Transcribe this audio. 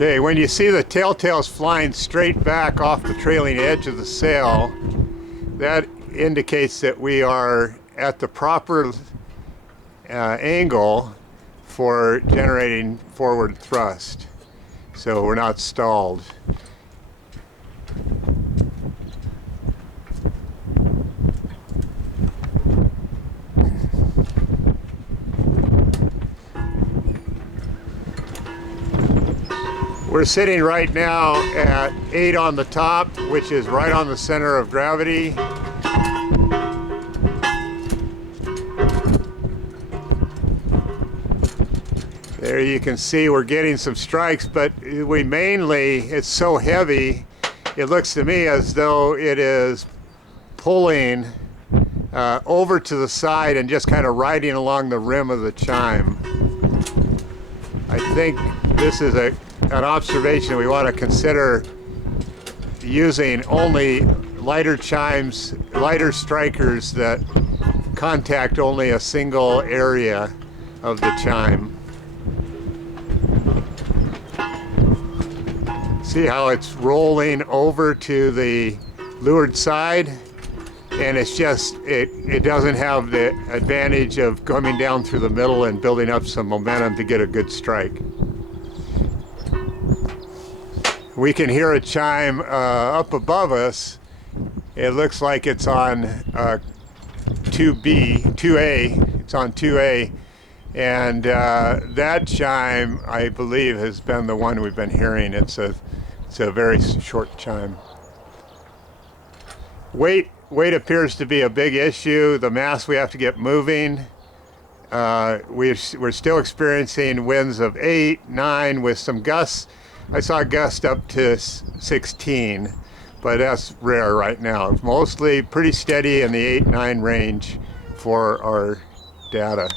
Okay, when you see the telltales flying straight back off the trailing edge of the sail, that indicates that we are at the proper angle for generating forward thrust. So we're not stalled. We're sitting right now at 8 on the top, which is right on the center of gravity. There you can see we're getting some strikes, but we mainly, it's so heavy, it looks to me as though it is pulling over to the side and just kind of riding along the rim of the chime. I think this is an observation we want to consider, using only lighter chimes, lighter strikers that contact only a single area of the chime. See how it's rolling over to the leeward side, and it's just, it doesn't have the advantage of coming down through the middle and building up some momentum to get a good strike. We can hear a chime up above us. It looks like it's on 2A, it's on 2A, and that chime, I believe, has been the one we've been hearing. It's a very short chime. Weight appears to be a big issue. The mass we have to get moving. We're still experiencing winds of 8, 9 with some gusts. I saw a gust up to 16, but that's rare right now. It's mostly pretty steady in the 8, 9 range for our data.